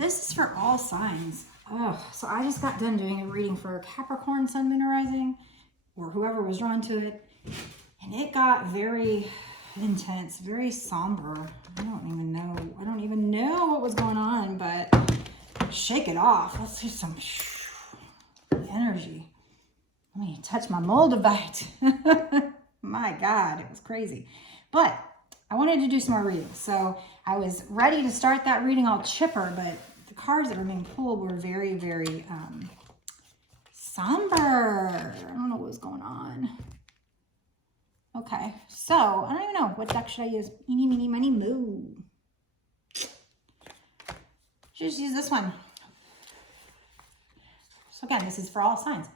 This is for all signs. Oh, so I just got done doing a reading for Capricorn, Sun, Moon, Rising, or whoever was drawn to it. And it got very intense, very somber. I don't even know what was going on, but shake it off. Let's do some energy. Let me touch my Moldavite. My God, it was crazy. But I wanted to do some more readings. So I was ready to start that reading all chipper, but the cards that were being pulled were very, very somber. I don't know what was going on. Okay, so I don't even know. What deck should I use? Eeny, meeny, miny, moo. Just use this one. So again, this is for all signs.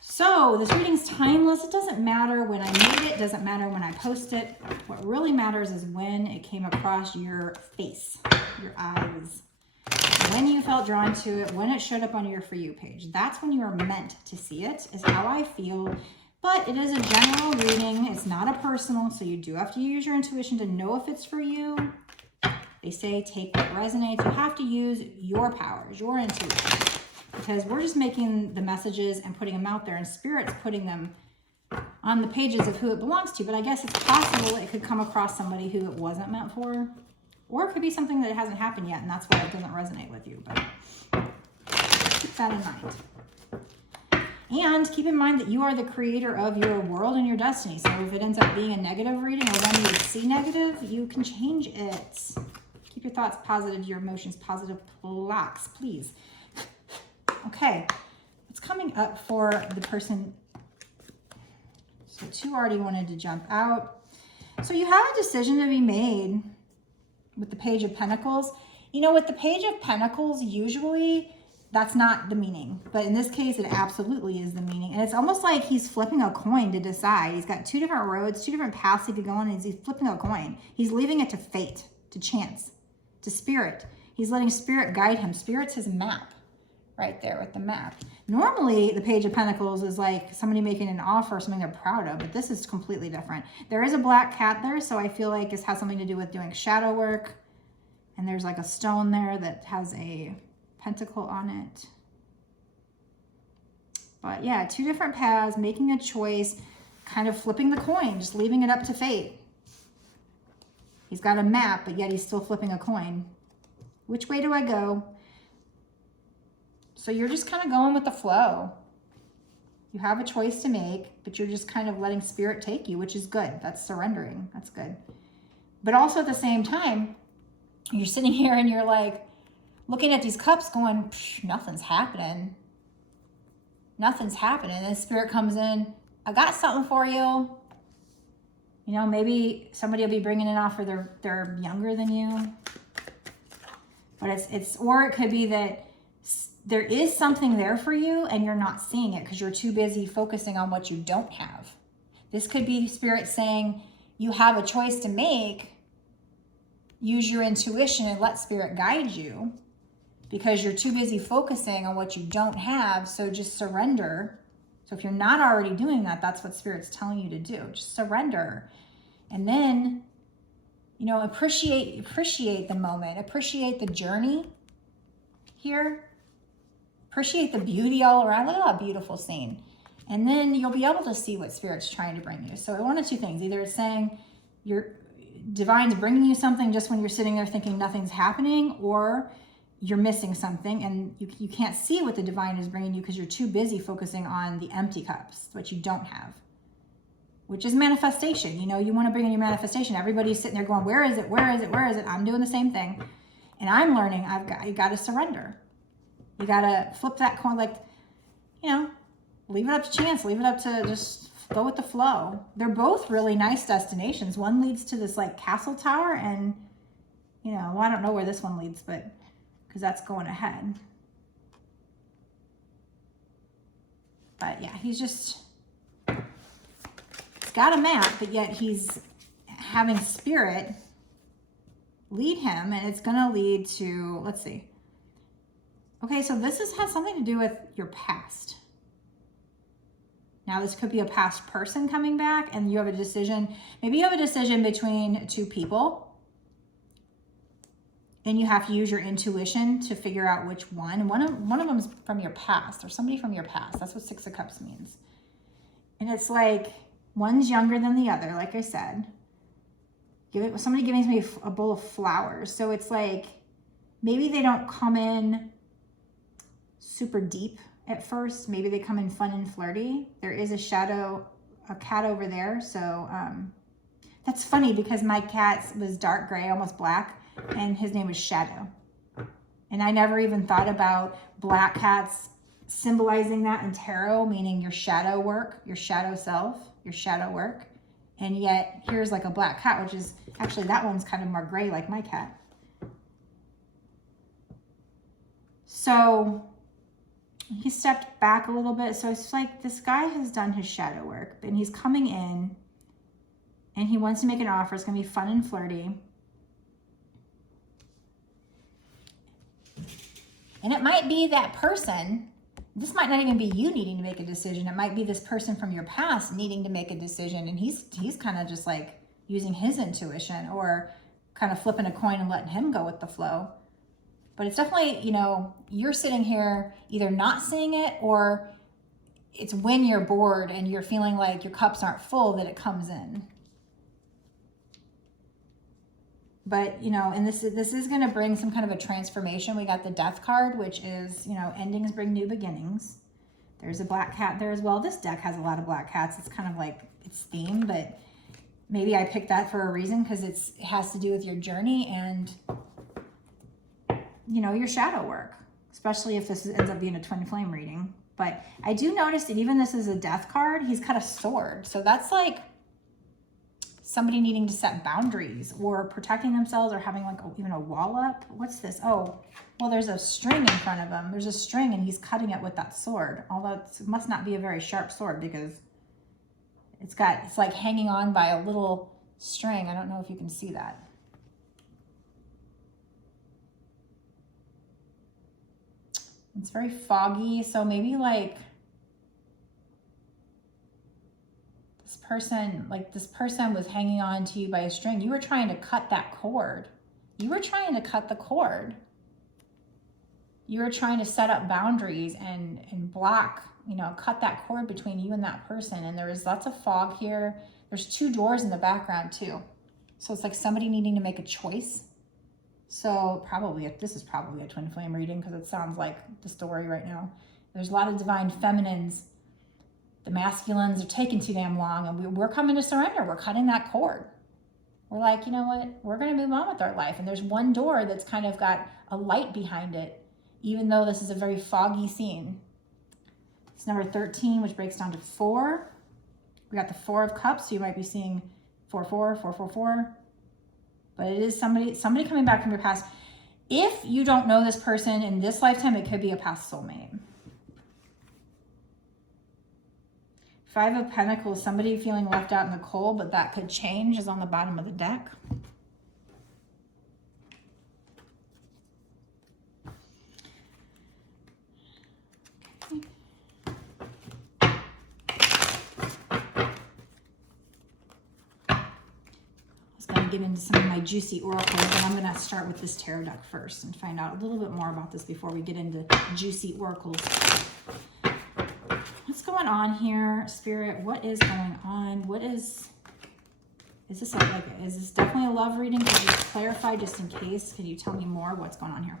So this reading's timeless. It doesn't matter when I made it. It doesn't matter when I post it. What really matters is when it came across your face, your eyes. When you felt drawn to it, when it showed up on your For You page. That's when you are meant to see it, is how I feel. But it is a general reading. It's not a personal, so you do have to use your intuition to know if it's for you. They say take what resonates. You have to use your powers, your intuition. Because we're just making the messages and putting them out there, and Spirit's putting them on the pages of who it belongs to. But I guess it's possible it could come across somebody who it wasn't meant for. Or it could be something that hasn't happened yet, and that's why it doesn't resonate with you. But keep that in mind. And keep in mind that you are the creator of your world and your destiny. So if it ends up being a negative reading, or when you see negative, you can change it. Keep your thoughts positive, your emotions positive, please. Okay, what's coming up for the person? So 2 already wanted to jump out. So you have a decision to be made with the Page of Pentacles. You know, with the Page of Pentacles, usually that's not the meaning. But in this case, it absolutely is the meaning. And it's almost like he's flipping a coin to decide. He's got 2 different roads, 2 different paths he could go on, and he's flipping a coin. He's leaving it to fate, to chance, to Spirit. He's letting Spirit guide him. Spirit's his map. Right there with the map. Normally, the Page of Pentacles is like somebody making an offer, something they're proud of, but this is completely different. There is a black cat there, so I feel like this has something to do with doing shadow work. And there's like a stone there that has a pentacle on it. But yeah, 2 different paths, making a choice, kind of flipping the coin, just leaving it up to fate. He's got a map, but yet he's still flipping a coin. Which way do I go? So you're just kind of going with the flow. You have a choice to make, but you're just kind of letting Spirit take you, which is good. That's surrendering. That's good. But also at the same time, you're sitting here and you're like looking at these cups going, nothing's happening. Nothing's happening. And Spirit comes in, I got something for you. You know, maybe somebody will be bringing an offer. They're younger than you. But or it could be that there is something there for you and you're not seeing it because you're too busy focusing on what you don't have. This could be Spirit saying you have a choice to make. Use your intuition and let Spirit guide you because you're too busy focusing on what you don't have. So just surrender. So if you're not already doing that, that's what Spirit's telling you to do. Just surrender. And then, you know, appreciate the moment. Appreciate the journey here. Appreciate the beauty all around. Look at that beautiful scene. And then you'll be able to see what Spirit's trying to bring you. So one of 2 things. Either it's saying your Divine's bringing you something just when you're sitting there thinking nothing's happening, or you're missing something and you can't see what the Divine is bringing you because you're too busy focusing on the empty cups, what you don't have, which is manifestation. You know, you want to bring in your manifestation. Everybody's sitting there going, where is it? Where is it? Where is it? I'm doing the same thing. And I'm learning you got to surrender. You got to flip that coin, like, you know, leave it up to chance. Leave it up to just go with the flow. They're both really nice destinations. One leads to this like castle tower and, you know, well, I don't know where this one leads, but because that's going ahead. But yeah, he's got a map, but yet he's having Spirit lead him, and it's going to lead to, let's see. Okay, so this has something to do with your past. Now, this could be a past person coming back, and you have a decision. Maybe you have a decision between 2 people. then you have to use your intuition to figure out which one. One of them is from your past, or somebody from your past. That's what Six of Cups means. And it's like one's younger than the other, like I said. Somebody giving me a bowl of flowers. So it's like maybe they don't come in super deep at first. Maybe they come in fun and flirty. There is a cat over there. So that's funny because my cat was dark gray, almost black, and his name was Shadow. And I never even thought about black cats symbolizing that in tarot, meaning your shadow work, your shadow self, your shadow work. And yet here's like a black cat, which is actually, that one's kind of more gray like my cat. So he stepped back a little bit. So it's like this guy has done his shadow work, and he's coming in and he wants to make an offer. It's going to be fun and flirty. And it might be that person. This might not even be you needing to make a decision. It might be this person from your past needing to make a decision. And he's kind of just like using his intuition, or kind of flipping a coin and letting him go with the flow. But it's definitely, you know, you're sitting here either not seeing it, or it's when you're bored and you're feeling like your cups aren't full that it comes in. But, you know, and this is going to bring some kind of a transformation. We got the Death card, which is, you know, endings bring new beginnings. There's a black cat there as well. This deck has a lot of black cats. It's kind of like its theme, but maybe I picked that for a reason, because it has to do with your journey and, you know, your shadow work, especially if this ends up being a twin flame reading. But I do notice that even this is a Death card, he's got a sword. So that's like somebody needing to set boundaries, or protecting themselves, or having like even a wall up. What's this? Oh, well, there's a string in front of him. There's a string and he's cutting it with that sword. Although it must not be a very sharp sword, because it's like hanging on by a little string. I don't know if you can see that. It's very foggy. So maybe like this person was hanging on to you by a string. You were trying to cut that cord. You were trying to cut the cord. You were trying to set up boundaries and block, you know, cut that cord between you and that person. And there was lots of fog here. There's two doors in the background too. So it's like somebody needing to make a choice. So this is probably a twin flame reading, because it sounds like the story right now. There's a lot of divine feminines. The masculines are taking too damn long, and we're coming to surrender. We're cutting that cord. We're like, you know what? We're going to move on with our life. And there's one door that's kind of got a light behind it, even though this is a very foggy scene. It's number 13, which breaks down to 4. We got the 4 of Cups, so you might be seeing 4, 4, 4, 4, 4. But it is somebody coming back from your past. If you don't know this person in this lifetime, it could be a past soulmate. 5 of Pentacles, somebody feeling left out in the cold, but that could change, is on the bottom of the deck. Get into some of my juicy oracles, and I'm going to start with this tarot deck first and find out a little bit more about this before we get into juicy oracles. What's going on here, Spirit? What is going on? Is this definitely a love reading? Could you clarify just in case? Can you tell me more what's going on here?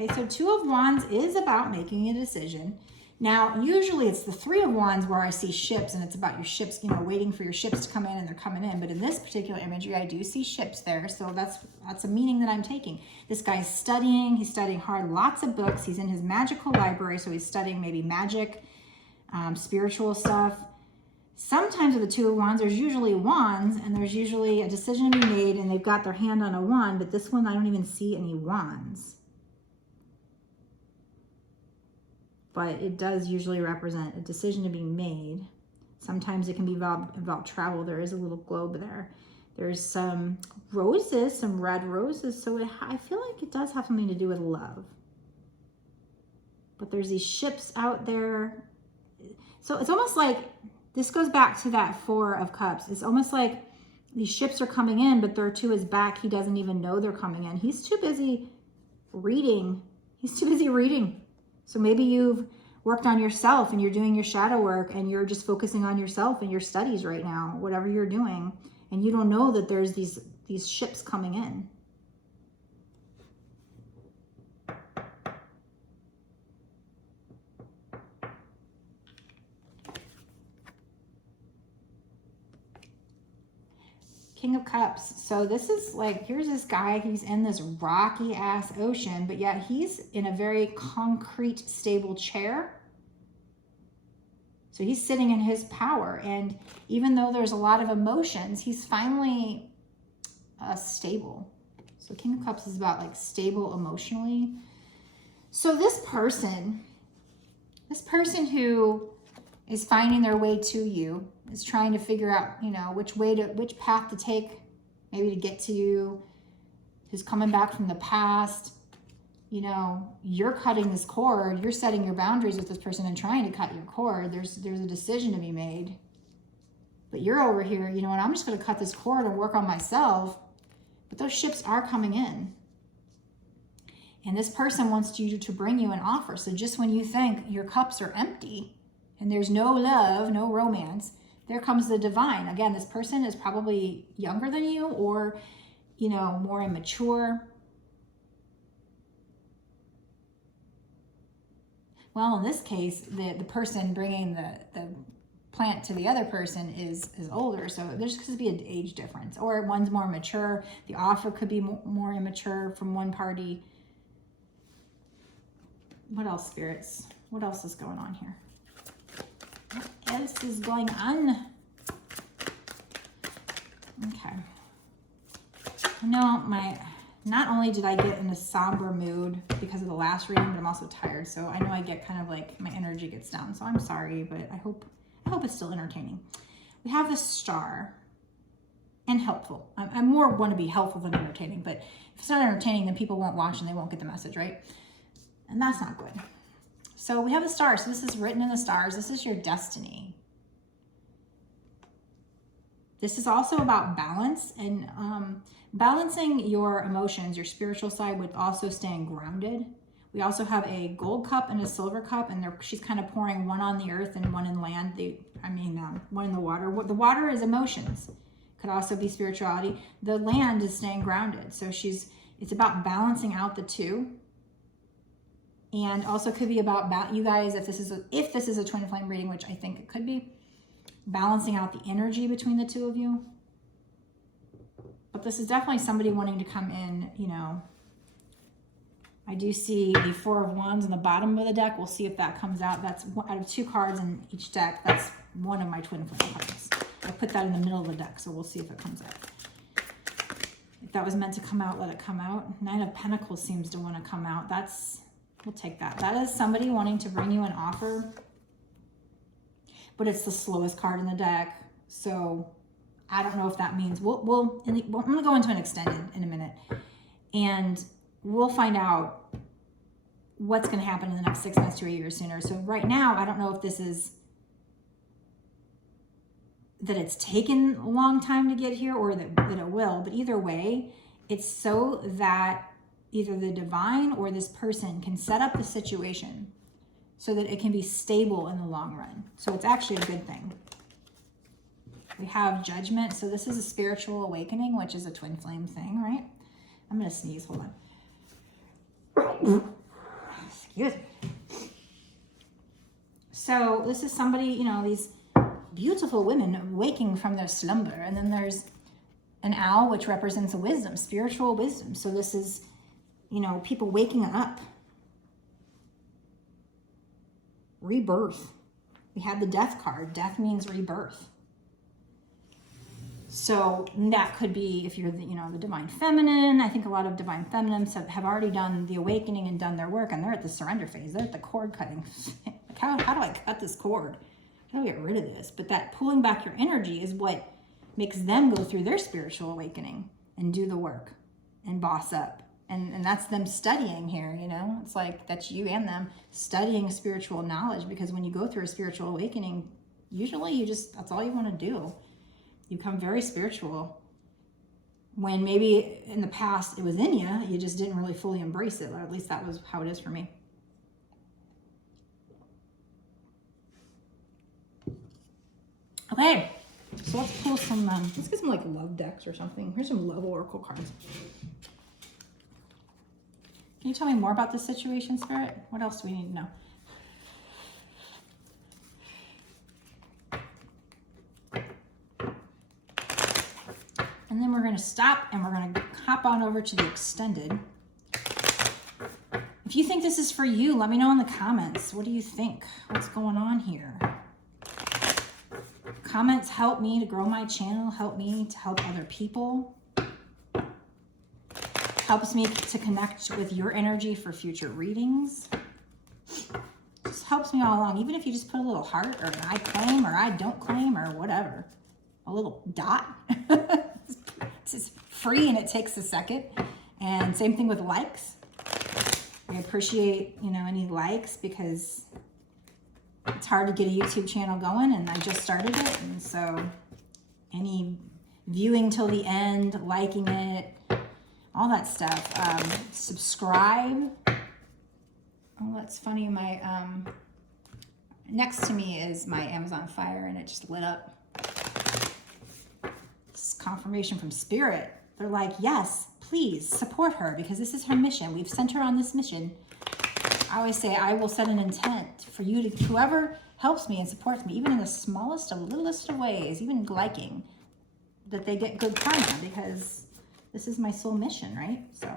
Okay, so 2 of Wands is about making a decision. Now, usually it's the 3 of Wands where I see ships, and it's about your ships, you know, waiting for your ships to come in, and they're coming in. But in this particular imagery, I do see ships there. So that's a meaning that I'm taking. This guy's studying. He's studying hard, lots of books. He's in his magical library, so he's studying maybe magic, spiritual stuff. Sometimes with the 2 of Wands, there's usually wands, and there's usually a decision to be made, and they've got their hand on a wand. But this one, I don't even see any wands. But it does usually represent a decision to be made. Sometimes it can be about travel. There is a little globe there. There's some roses, some red roses. So I feel like it does have something to do with love. But there's these ships out there. So it's almost like, this goes back to that Four of Cups. It's almost like these ships are coming in, but they're to his back. He doesn't even know they're coming in. He's too busy reading. He's too busy reading. So maybe you've worked on yourself and you're doing your shadow work and you're just focusing on yourself and your studies right now, whatever you're doing. And you don't know that there's these ships coming in. King of Cups. So this is like, here's this guy, he's in this rocky ass ocean, but yet he's in a very concrete, stable chair. So he's sitting in his power. And even though there's a lot of emotions, he's finally stable. So King of Cups is about like stable emotionally. So this person who is finding their way to you, is trying to figure out, you know, which path to take, maybe to get to you, who's coming back from the past. You know, you're cutting this cord, you're setting your boundaries with this person and trying to cut your cord. There's a decision to be made. But you're over here, you know, and I'm just going to cut this cord and work on myself. But those ships are coming in. And this person wants you to bring you an offer. So just when you think your cups are empty and there's no love, no romance, there comes the divine. Again, this person is probably younger than you, or, you know, more immature. Well, in this case, the person bringing the plant to the other person is older. So there's could be an age difference, or one's more mature. The offer could be more immature from one party. What else, spirits? What else is going on here? What else is going on? Okay. No, not only did I get in a somber mood because of the last reading, but I'm also tired. So I know I get kind of like, my energy gets down. So I'm sorry, but I hope it's still entertaining. We have the Star and helpful. I more want to be helpful than entertaining, but if it's not entertaining, then people won't watch and they won't get the message, right? And that's not good. So we have the Star. So this is written in the stars. This is your destiny. This is also about balance and balancing your emotions, your spiritual side, with also staying grounded. We also have a gold cup and a silver cup, and she's kind of pouring one on the earth and one in land. One in the water. The water is emotions. Could also be spirituality. The land is staying grounded. So it's about balancing out the two. And also could be about you guys, if this is a twin flame reading, which I think it could be, balancing out the energy between the two of you. But this is definitely somebody wanting to come in, you know. I do see the Four of Wands on the bottom of the deck. We'll see if that comes out. That's out of 2 cards in each deck. That's one of my twin flame cards. I put that in the middle of the deck, so we'll see if it comes out. If that was meant to come out, let it come out. 9 of Pentacles seems to want to come out. We'll take that. That is somebody wanting to bring you an offer, but it's the slowest card in the deck. So I don't know if that means I'm going to go into an extended in a minute, and we'll find out what's going to happen in the next 6 months to a year sooner. So right now, I don't know if this is that it's taken a long time to get here, or that it will, but either way, it's so that either the divine or this person can set up the situation so that it can be stable in the long run. So it's actually a good thing. We have Judgment. So this is a spiritual awakening, which is a twin flame thing, right? I'm going to sneeze. Hold on. Excuse me. So this is somebody, you know, these beautiful women waking from their slumber. And then there's an owl, which represents a wisdom, spiritual wisdom. So this is, you know, people waking up. Rebirth. We had the Death card. Death means rebirth. So that could be if you're the divine feminine. I think a lot of divine feminines have already done the awakening and done their work, and they're at the surrender phase. They're at the cord cutting. Like, how do I cut this cord? How do I get rid of this? But that pulling back your energy is what makes them go through their spiritual awakening and do the work and boss up. And that's them studying here, you know? It's like that's you and them studying spiritual knowledge, because when you go through a spiritual awakening, usually that's all you want to do. You become very spiritual. When maybe in the past it was in you, you just didn't really fully embrace it, or at least that was how it is for me. Okay, so let's pull some, let's get some like love decks or something. Here's some love oracle cards. Can you tell me more about this situation, Spirit? What else do we need to know? And then we're going to stop and we're going to hop on over to the extended. If you think this is for you, let me know in the comments. What do you think? What's going on here? Comments help me to grow my channel, help me to help other people. Helps me to connect with your energy for future readings. Just helps me all along. Even if you just put a little heart or an I claim or I don't claim or whatever. A little dot. It's free and it takes a second. And same thing with likes. I appreciate, you know, any likes because it's hard to get a YouTube channel going and I just started it. And so any viewing till the end, liking it, all that stuff. Subscribe. Oh, that's funny. My next to me is my Amazon Fire and it just lit up. This is confirmation from Spirit. They're like, yes, please support her because this is her mission. We've sent her on this mission. I always say I will set an intent for you to, whoever helps me and supports me, even in the smallest of littlest of ways, even liking, that they get good karma because this is my soul mission, right? So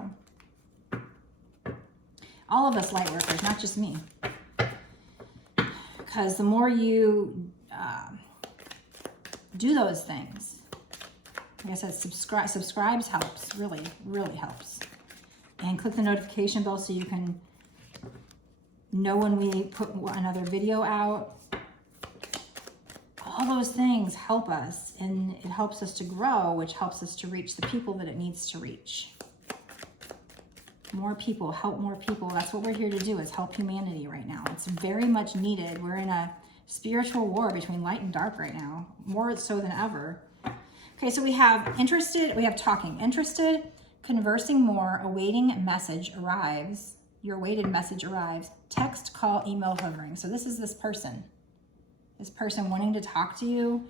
all of us light workers, not just me. Because the more you do those things, like I said, subscribes helps, really, really helps. And click the notification bell so you can know when we put another video out. All those things help us, and it helps us to grow, which helps us to reach the people that it needs to reach. More people, help more people. That's what we're here to do, is help humanity right now. It's very much needed. We're in a spiritual war between light and dark right now, more so than ever. Okay, so we have interested, we have talking. Interested, conversing more, awaiting message arrives. Your awaited message arrives. Text, call, email, hovering. So this is this person. This person wanting to talk to you,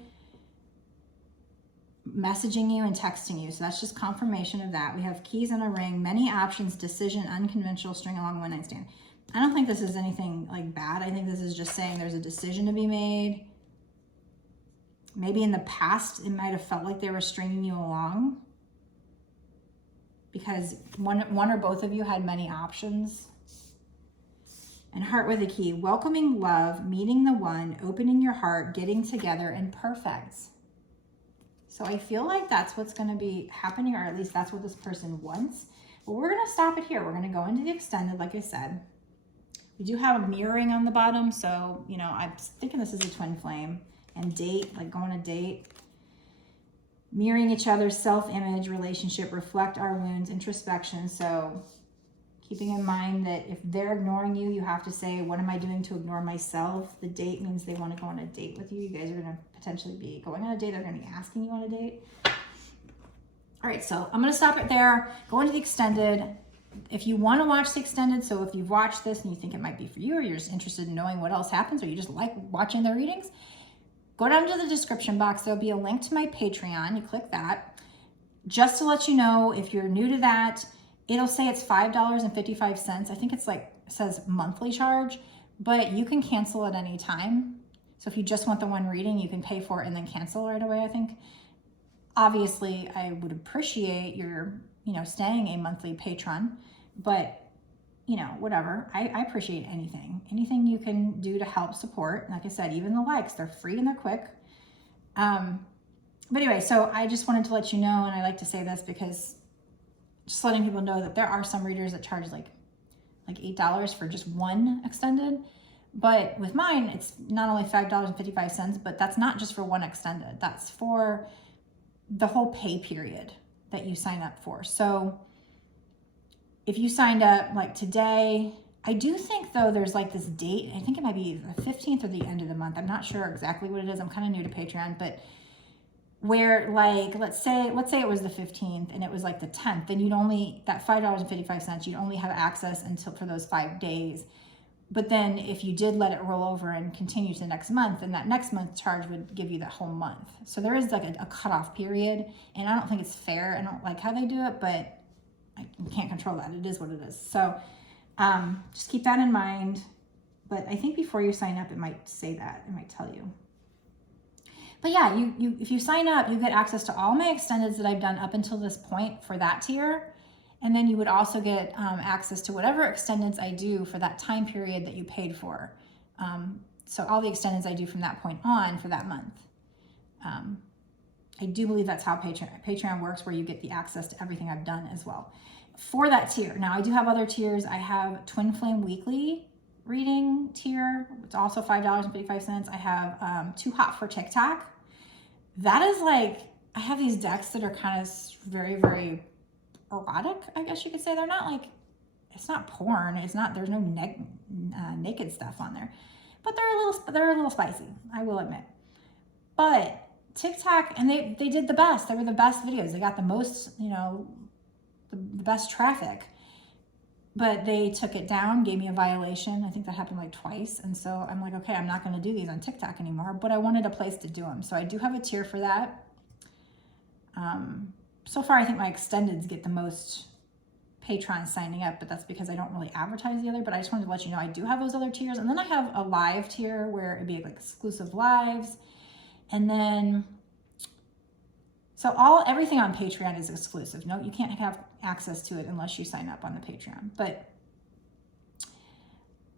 messaging you and texting you. So that's just confirmation of that. We have keys and a ring, many options, decision, unconventional, string along, one night stand. I don't think this is anything like bad. I think this is just saying there's a decision to be made. Maybe in the past, it might have felt like they were stringing you along because one or both of you had many options. And heart with a key, welcoming love, meeting the one, opening your heart, getting together, and perfect. So I feel like that's what's going to be happening, or at least that's what this person wants. But we're going to stop it here. We're going to go into the extended, like I said. We do have a mirroring on the bottom, so, you know, I'm thinking this is a twin flame. And date, like go on a date. Mirroring each other's self-image, relationship, reflect our wounds, introspection. So keeping in mind that if they're ignoring you, you have to say, what am I doing to ignore myself? The date means they want to go on a date with you. You guys are going to potentially be going on a date. They're going to be asking you on a date. All right, so I'm going to stop it there. Go into the extended. If you want to watch the extended, so if you've watched this and you think it might be for you, or you're just interested in knowing what else happens, or you just like watching their readings, go down to the description box. There'll be a link to my Patreon. You click that. Just to let you know, if you're new to that, it'll say it's $5.55. I think it's like, it says monthly charge, but you can cancel at any time. So if you just want the one reading, you can pay for it and then cancel right away, I think. Obviously, I would appreciate your, you know, staying a monthly patron, but you know, whatever. I appreciate anything you can do to help support. Like I said, even the likes, they're free and they're quick. But anyway, so I just wanted to let you know, and I like to say this because just letting people know that there are some readers that charge like $8 for just one extended. But with mine, it's not only $5.55, but that's not just for one extended. That's for the whole pay period that you sign up for. So if you signed up like today, I do think though there's like this date, I think it might be the 15th or the end of the month. I'm not sure exactly what it is. I'm kind of new to Patreon, but where like, let's say it was the 15th and it was like the 10th, then you'd only, that $5.55, you'd only have access until for those 5 days. But then if you did let it roll over and continue to the next month, then that next month charge would give you that whole month. So there is like a cutoff period, and I don't think it's fair. I don't like how they do it, but I can't control that. It is what it is. So just keep that in mind. But I think before you sign up, it might say that. It might tell you. But yeah, you if you sign up, you get access to all my extendeds that I've done up until this point for that tier. And then you would also get access to whatever extendeds I do for that time period that you paid for. So all the extendeds I do from that point on for that month. I do believe that's how Patreon works, where you get the access to everything I've done as well. For that tier, now I do have other tiers. I have Twinflame weekly reading tier. It's also $5.55. I have Too Hot for TikTok. That is like, I have these decks that are kind of very, very erotic, I guess you could say. They're not like, it's not porn. It's not, there's no naked stuff on there, but they're a little spicy, I will admit. But TikTok, and they did the best. They were the best videos. They got the most, you know, the best traffic, but they took it down, gave me a violation. I think that happened like twice. And so I'm like, okay, I'm not going to do these on TikTok anymore, but I wanted a place to do them. So I do have a tier for that. So far, I think my extendeds get the most patrons signing up, but that's because I don't really advertise the other, but I just wanted to let you know I do have those other tiers. And then I have a live tier where it'd be like exclusive lives. And then, so everything on Patreon is exclusive. No, you can't have access to it unless you sign up on the Patreon.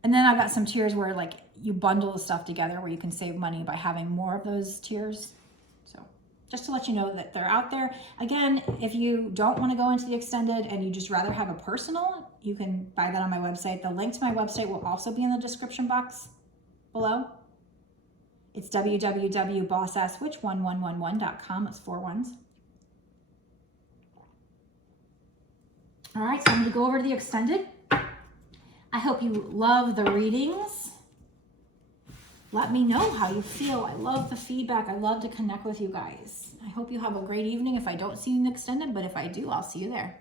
And then I've got some tiers where like you bundle the stuff together where you can save money by having more of those tiers. So just to let you know that they're out there. Again, if you don't want to go into the extended and you just rather have a personal, you can buy that on my website. The link to my website will also be in the description box below. It's www.bossasswitch1111.com. It's 4 ones. All right, so I'm going to go over to the extended. I hope you love the readings. Let me know how you feel. I love the feedback. I love to connect with you guys. I hope you have a great evening. If I don't see you in the extended, but if I do, I'll see you there.